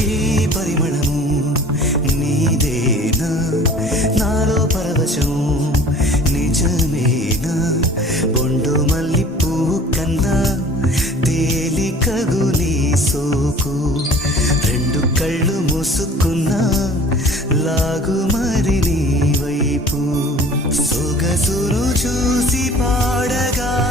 ఈ పరిమళము నీదేనా, నాలో పరవశం నిజమేనా, బొండు మల్లిపూ కన్నా తేలికగు నీ సోకు, రెండు కళ్ళు మూసుకున్నా లాగు మరి నీ వైపు, సొగసును చూసి పాడగా